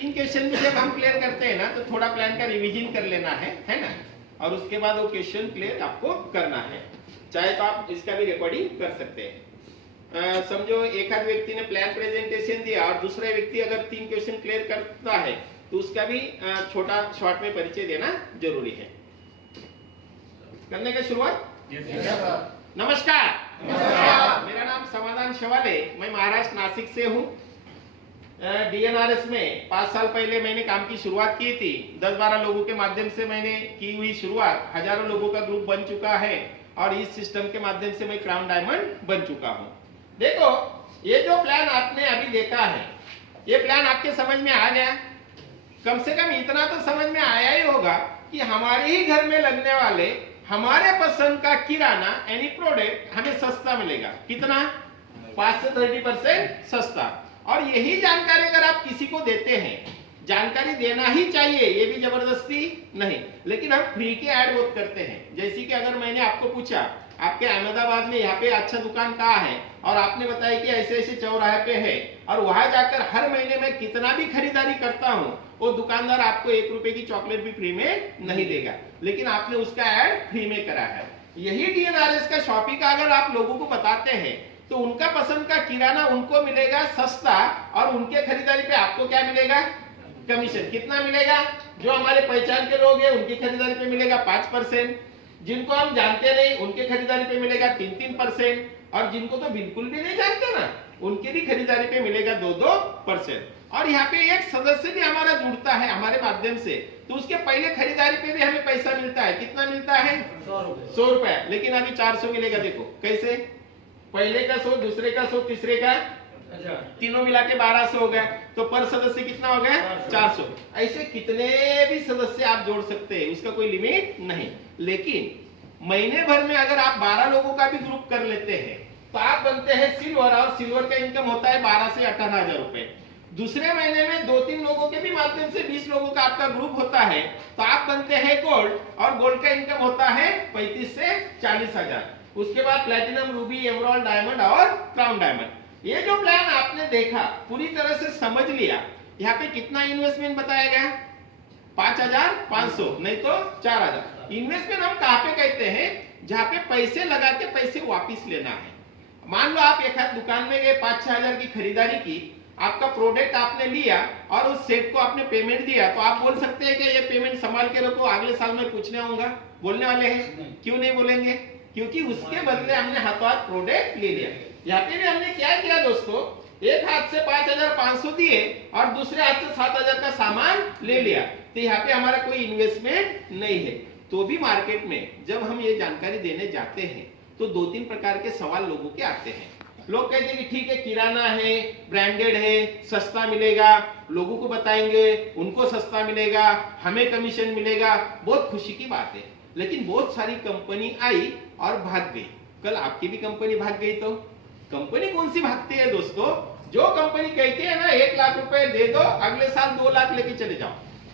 3 question भी जब हम क्लियर करते हैं ना तो थोड़ा प्लान का रिवीजन कर लेना है ना, और उसके बाद वो क्वेश्चन क्लियर आपको करना है। चाहे तो आप इसका भी रिकॉर्डिंग कर सकते हैं। समझो एक आध व्यक्ति ने प्लान प्रेजेंटेशन दिया और दूसरा व्यक्ति अगर 3 क्वेश्चन क्लियर करता है तो उसका भी छोटा शॉर्ट में परिचय देना जरूरी है। करने का शुरुआत। नमस्कार, मेरा नाम समाधान शवाले, मैं महाराष्ट्र नासिक से हूँ। डीएनआरएस में 5 साल पहले मैंने काम की शुरुआत की थी। 10-12 लोगों के माध्यम से मैंने की हुई शुरुआत, हजारों लोगों का ग्रुप बन चुका है और इस सिस्टम के माध्यम से मैं क्राउन डायमंड बन चुका हूँ। देखो, ये जो प्लान आपने अभी देखा है, ये प्लान आपके समझ में आ गया? कम से कम इतना तो समझ में आया ही होगा कि हमारे ही घर में लगने वाले हमारे पसंद का किराना यानी प्रोडक्ट हमें सस्ता मिलेगा। कितना? 5 से 30% सस्ता। और यही जानकारी अगर आप किसी को देते हैं, जानकारी देना ही चाहिए, ये भी जबरदस्ती नहीं, लेकिन हम फ्री के ऐड बहुत करते हैं। जैसे कि अगर मैंने आपको पूछा आपके अहमदाबाद में यहाँ पे अच्छा दुकान कहाँ है और आपने बताया कि ऐसे ऐसे चौराहे पे है, और वहां जाकर हर महीने में कितना भी खरीदारी करता हूँ, वो दुकानदार आपको 1 रुपए की चॉकलेट भी फ्री में नहीं देगा, लेकिन आपने उसका ऐड फ्री में करा है। यही डीएनआरएस का शॉपिंग का अगर आप लोगों को बताते हैं तो उनका पसंद का किराना उनको मिलेगा सस्ता, और उनके खरीदारी पे आपको क्या मिलेगा? कमीशन। कितना मिलेगा? जो हमारे पहचान के लोग हैं उनकी खरीदारी पे मिलेगा 5%, जिनको हम जानते नहीं उनके खरीदारी पे मिलेगा 3-3%, और जिनको तो बिल्कुल भी नहीं जानते ना उनकी भी खरीदारी पे मिलेगा 2-2%। और यहाँ पे एक सदस्य भी हमारा जुड़ता है हमारे माध्यम से, तो उसके पहले खरीदारी पे भी हमें पैसा मिलता है। कितना मिलता है? 100 रुपए। लेकिन अभी 400 मिलेगा। देखो कैसे, पहले का 100, दूसरे का 100, तीसरे का तीनों मिला के 1200 हो गया, तो पर सदस्य कितना हो गया? 400। ऐसे कितने भी सदस्य आप जोड़ सकते हैं, उसका कोई लिमिट नहीं। लेकिन महीने भर में अगर आप 12 लोगों का भी ग्रुप कर लेते हैं तो आप बनते हैं सिल्वर, और सिल्वर का इनकम होता है 12 से 18,000 रुपए। दूसरे महीने में 2-3 लोगों के भी माध्यम से 20 लोगों का आपका ग्रुप होता है तो आप बनते हैं गोल्ड, और गोल्ड का इनकम होता है 35 से 40,000। उसके बाद प्लैटिनम, रूबी, एमराल्ड, डायमंड और क्राउन डायमंड। ये जो प्लान आपने देखा, पूरी तरह से समझ लिया, यहाँ पे कितना इन्वेस्टमेंट बताया गया? 5,500, नहीं तो 4,000। इन्वेस्टमेंट हम कहाँ पे कहते हैं? जहाँ पे पैसे लगा के पैसे वापिस लेना है। मान लो आप एक दुकान में गए, 5-6 हजार की खरीदारी की, आपका प्रोडक्ट आपने लिया और उस सेट को आपने पेमेंट दिया, तो आप बोल सकते हैं कि ये पेमेंट संभाल के रखो, अगले साल में पूछने आऊंगा। बोलने वाले हैं? क्यों नहीं बोलेंगे? क्योंकि उसके बदले हमने हाथों हाथ प्रोडक्ट ले लिया। यहाँ पे भी हमने क्या किया दोस्तों, एक हाथ से 5,500 दिए और दूसरे हाथ से 7,000 का सामान ले लिया, तो यहाँ पे हमारा कोई इन्वेस्टमेंट नहीं है। तो भी मार्केट में जब हम ये जानकारी देने जाते हैं तो 2-3 प्रकार के सवाल लोगों के आते हैं। लोग कहते हैं कि ठीक है, किराना है, ब्रांडेड है, सस्ता मिलेगा, लोगों को बताएंगे उनको सस्ता मिलेगा, हमें कमीशन मिलेगा, बहुत खुशी की बात है। लेकिन बहुत सारी कंपनी आई और भाग गई। कल आपकी भी कंपनी भाग गई तो कंपनी कौन सी भागती है दोस्तों? जो कंपनी कहती है ना 1 लाख रुपए दे दो, अगले साल 2 लाख लेके चले जाओ।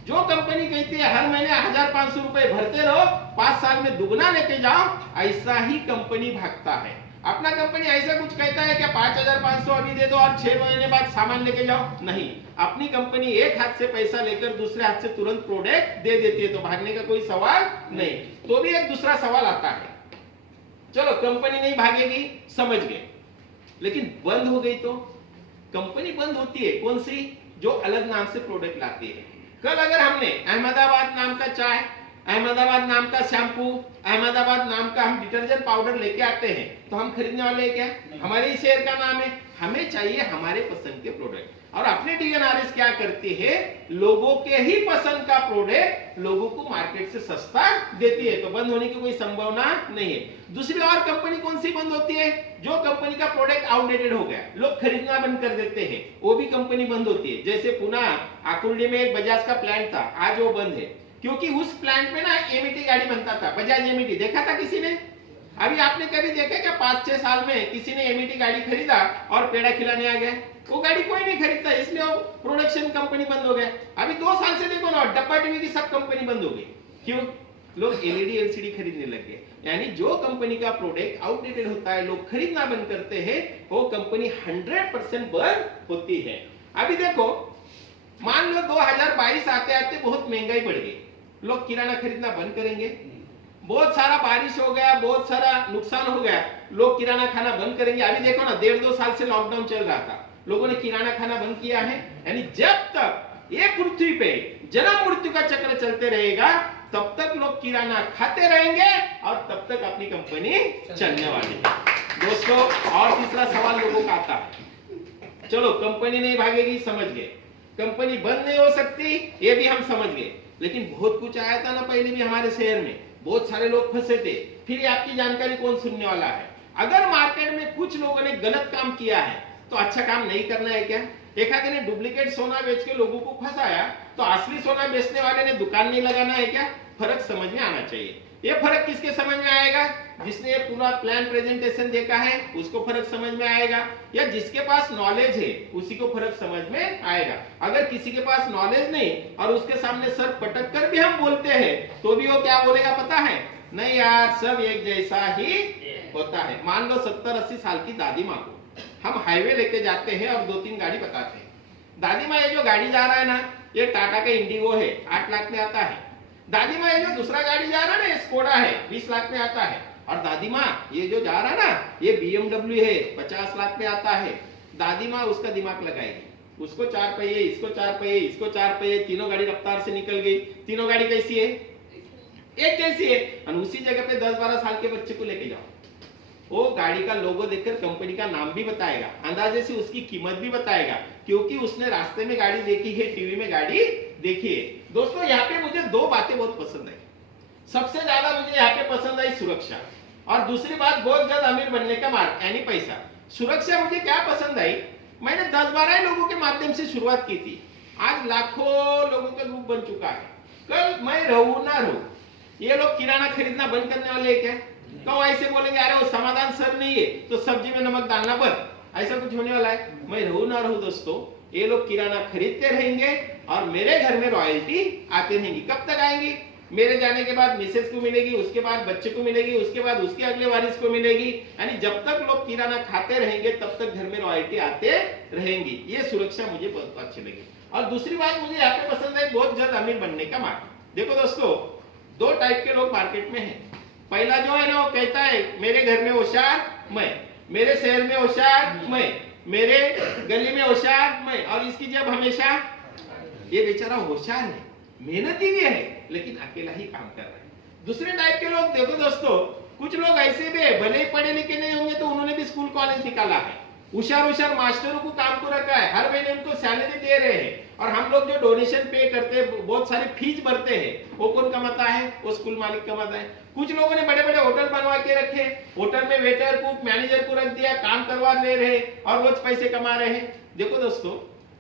जो कंपनी कहती है हर महीने 1,500 रुपए भरते रहो, 5 साल में दुगना लेके जाओ, ऐसा ही कंपनी भागता है। अपना कंपनी ऐसा कुछ कहता है कि 5,500 अभी दे दो और 6 महीने बाद सामान लेके जाओ, नहीं। अपनी कंपनी एक हाथ से पैसा लेकर दूसरे हाथ से तुरंत प्रोडक्ट दे देती है, तो भागने का कोई सवाल नहीं। तो भी एक दूसरा सवाल आता है, चलो कंपनी नहीं भागेगी, समझ गए, लेकिन बंद हो गई तो? कंपनी बंद होती है कौन सी? जो अलग नाम से प्रोडक्ट लाती है। कल अगर हमने अहमदाबाद नाम का चाय, अहमदाबाद नाम का शैम्पू, अहमदाबाद नाम का हम डिटर्जेंट पाउडर लेके आते हैं, तो हम खरीदने वाले हैं क्या? हमारे ही शहर का नाम है, हमें चाहिए हमारे पसंद के प्रोडक्ट। और अपने डीएनआरएस क्या करती है? लोगों के ही पसंद का प्रोडक्ट लोगों को मार्केट से सस्ता देती है, तो बंद होने की कोई संभावना नहीं है। दूसरी और कंपनी कौन सी बंद होती है? जो कंपनी का प्रोडक्ट आउटडेटेड हो गया, लोग खरीदना बंद कर देते हैं, वो भी कंपनी बंद होती है। जैसे पुणे आकुर्डी में एक बजाज का प्लांट था, आज वो बंद है, क्योंकि उस प्लांट में ना एमिटी गाड़ी बनता था, बजाज एमिटी। देखा था किसी ने? अभी आपने कभी देखा क्या 5-6 साल में किसी ने एमिटी गाड़ी खरीदा और पेड़ा खिलाने आ गया? वो गाड़ी कोई नहीं खरीदता, इसलिए वो प्रोडक्शन कंपनी बंद हो गए। अभी 2 साल से देखो ना, डब्बा टीवी की सब कंपनी बंद हो गई। क्यों? लोग एलईडी एलसीडी खरीदने लग गए। यानी जो कंपनी का प्रोडक्ट आउटडेटेड होता है, लोग खरीदना बंद करते हैं, वो कंपनी 100% बंद होती है। अभी देखो मान लो 2022 आते आते बहुत महंगाई बढ़ गई, लोग किराना खरीदना बंद करेंगे। बहुत सारा बारिश हो गया, बहुत सारा नुकसान हो गया, लोग किराना खाना बंद करेंगे। अभी देखो ना, 1.5-2 साल से लॉकडाउन चल रहा था, लोगों ने किराना खाना बंद किया है। यानी जब तक ये पृथ्वी पे जन्म मृत्यु का चक्र चलते रहेगा, तब तक लोग किराना खाते रहेंगे और तब तक अपनी कंपनी चलने वाली है दोस्तों। और तीसरा सवाल लोगों का आता है, चलो कंपनी नहीं भागेगी, समझ गए, कंपनी बंद नहीं हो सकती, ये भी हम समझ गए, लेकिन बहुत कुछ आया था ना पहले भी हमारे शहर में, बहुत सारे लोग फंसे थे, फिर ये आपकी जानकारी कौन सुनने वाला है। अगर मार्केट में कुछ लोगों ने गलत काम किया है तो अच्छा काम नहीं करना है क्या? एक आदमी ने डुप्लीकेट सोना बेच के लोगों को फंसाया, तो असली सोना बेचने वाले ने दुकान नहीं लगाना है क्या? फर्क समझ में आना चाहिए। ये फर्क किसके समझ में आएगा? जिसने ये पूरा प्लान प्रेजेंटेशन देखा है उसको फर्क समझ में आएगा, या जिसके पास नॉलेज है उसी को फर्क समझ में आएगा। अगर किसी के पास नॉलेज नहीं और उसके सामने सर पटक कर भी हम बोलते हैं तो भी वो क्या बोलेगा पता है? नहीं यार, सब एक जैसा ही होता है। मान लो 70-80 साल की दादी माँ को हम हाईवे लेके जाते हैं और 2-3 गाड़ी बताते हैं, दादी माँ ये जो गाड़ी जा रहा है ना, ये टाटा का इंडिगो है, 8 लाख में आता है। दादी माँ ये जो दूसरा गाड़ी जा रहा है ना, स्कोडा है, 20 लाख में आता है। और दादी माँ ये जो जा रहा है ना, ये BMW है, 50 लाख में आता है। दादी माँ उसका दिमाग लगाएगी, उसको 4 पहिए, इसको 4 पहिए, इसको 4 पहिए, तीनों गाड़ी रफ्तार से निकल गई। तीनों गाड़ी कैसी है? एक जैसी है। और उसी जगह पे 10-12 साल के बच्चे को लेके जाओ, वो गाड़ी का लोगो देखकर कंपनी का नाम भी बताएगा, अंदाजे से उसकी कीमत भी बताएगा, क्योंकि उसने रास्ते में गाड़ी देखी है, टीवी में गाड़ी देखी है। दोस्तों यहाँ पे मुझे 2 बातें बहुत पसंद आई। सबसे ज्यादा मुझे यहाँ पे पसंद आई सुरक्षा, और दूसरी बात बहुत जल्द अमीर बनने का मार्ग यानी पैसा। सुरक्षा मुझे क्या पसंद आई, मैंने 10-12 लोगों के माध्यम से शुरुआत की थी, आज लाखों लोगों का ग्रुप बन चुका है। कल मैं रहूं ना रहूं, ये लोग किराना खरीदना बंद करने वाले हैं क्या? तो ऐसे बोलेंगे अरे वो समाधान सर नहीं है तो सब्जी में नमक डालना बंद, ऐसा कुछ होने वाला है? मैं रहूं ना रहूं दोस्तों, ये लोग किराना खरीदते रहेंगे और मेरे घर में रॉयल्टी आते रहेंगी। कब तक आएंगी? मेरे जाने के बाद मिसेस को मिलेगी, उसके बाद बच्चे को मिलेगी, उसके बाद उसके अगले वारिस को मिलेगी। यानी जब तक लोग किराना खाते रहेंगे तब तक घर में रॉयल्टी आते रहेंगी। ये सुरक्षा मुझे बहुत अच्छी लगी। और दूसरी बात मुझे यहाँ पे पसंद है, बहुत जल्द अमीर बनने का मार्ग। देखो दोस्तों, 2 टाइप के लोग मार्केट में हैं। पहला जो है ना, वो कहता है मेरे घर में होशियार मैं, मेरे शहर में होशियार मैं, मेरे गली में होशियार मैं, और इसकी जब हमेशा, ये बेचारा होशियार है, मेहनती भी है, लेकिन अकेला ही काम कर रहा है। दूसरे टाइप के लोग देखो दोस्तों, कुछ लोग ऐसे भी है, भले ही पढ़े लिखे नहीं होंगे तो उन्होंने भी स्कूल कॉलेज निकाला है, होशियार मास्टरों को काम को रखा है, हर महीने उनको सैलरी दे रहे हैं, और हम लोग जो डोनेशन पे करते हैं, बहुत सारी फीस भरते हैं, वो कौन कमाता है? वो स्कूल मालिक कमाता है। कुछ लोगों ने बड़े बड़े होटल बनवा के रखे, होटल में वेटर कुक मैनेजर को रख दिया, काम करवा ले रहे और रोज पैसे कमा रहे हैं। देखो दोस्तों,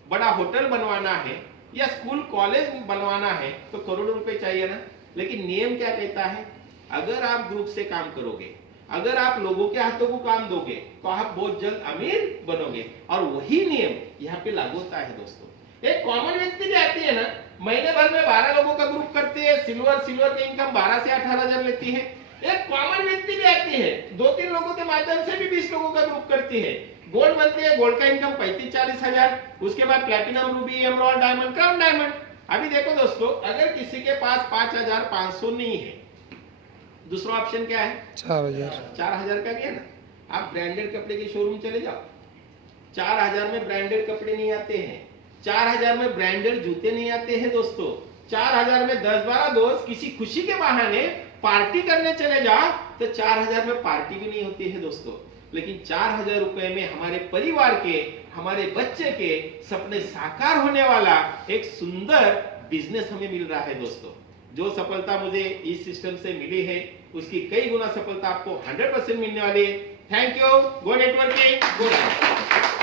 बड़ा होटल बनवाना है या स्कूल कॉलेज बनवाना है तो करोड़ों रुपए चाहिए ना, लेकिन नियम क्या कहता है? अगर आप ग्रुप से काम करोगे, अगर आप लोगों के हाथों को काम दोगे तो आप बहुत जल्द अमीर बनोगे। और वही नियम यहाँ पे लागू होता है दोस्तों। एक कॉमन व्यक्ति भी आती है ना, महीने भर में 12 लोगों का ग्रुप करती है, सिल्वर की इनकम 12 से 18 हजार लेती है। एक कॉमन व्यक्ति भी आती है, 2-3 लोगों के माध्यम से भी 20 लोगों का ग्रुप करती है, गोल्ड बनती है, गोल्ड का इनकम 35-40 हजार, उसके बाद platinum, Ruby, emerald, diamond, crown diamond. अभी देखो दोस्तों, अगर किसी के पास 5,500 नहीं है, दूसरा ऑप्शन क्या है? 4,000 का भी है ना। आप ब्रांडेड कपड़े के शोरूम चले जाओ, 4,000 में ब्रांडेड कपड़े नहीं आते हैं, 4,000 में ब्रांडेड जूते नहीं आते हैं दोस्तों। 4,000 में 10-12 दोस्त किसी खुशी के बहाने पार्टी करने चले जाओ तो 4,000 में पार्टी भी नहीं होती है दोस्तों। लेकिन 4,000 रुपए में हमारे परिवार के, हमारे बच्चे के सपने साकार होने वाला एक सुंदर बिजनेस हमें मिल रहा है दोस्तों। जो सफलता मुझे इस सिस्टम से मिली है उसकी कई गुना सफलता आपको 100% मिलने वाली है। Thank you. Go networking, go life.